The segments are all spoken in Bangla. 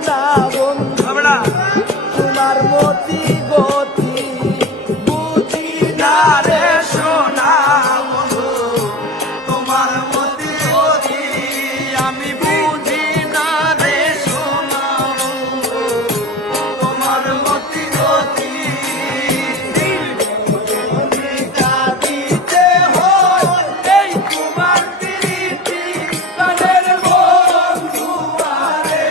না বন্ধু তোমার মতি গতি বুঝি না রে সোনা বন্ধু তোমার মতি গতি আমি বুঝি না রে সোনা বন্ধু তোমার মতি গতি কাঁদিতে হয় এই তোমার প্রীতি প্রাণের বন্ধু আরে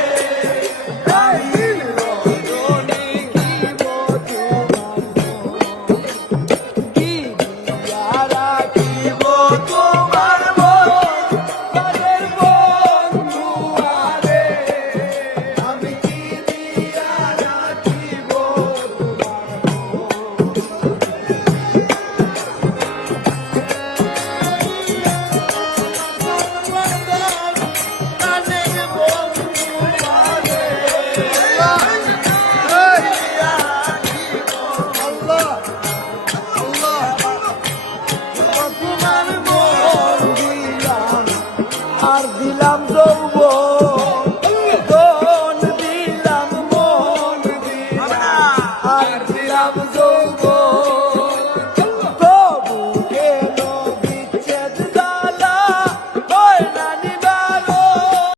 আর দিলাম যৌবন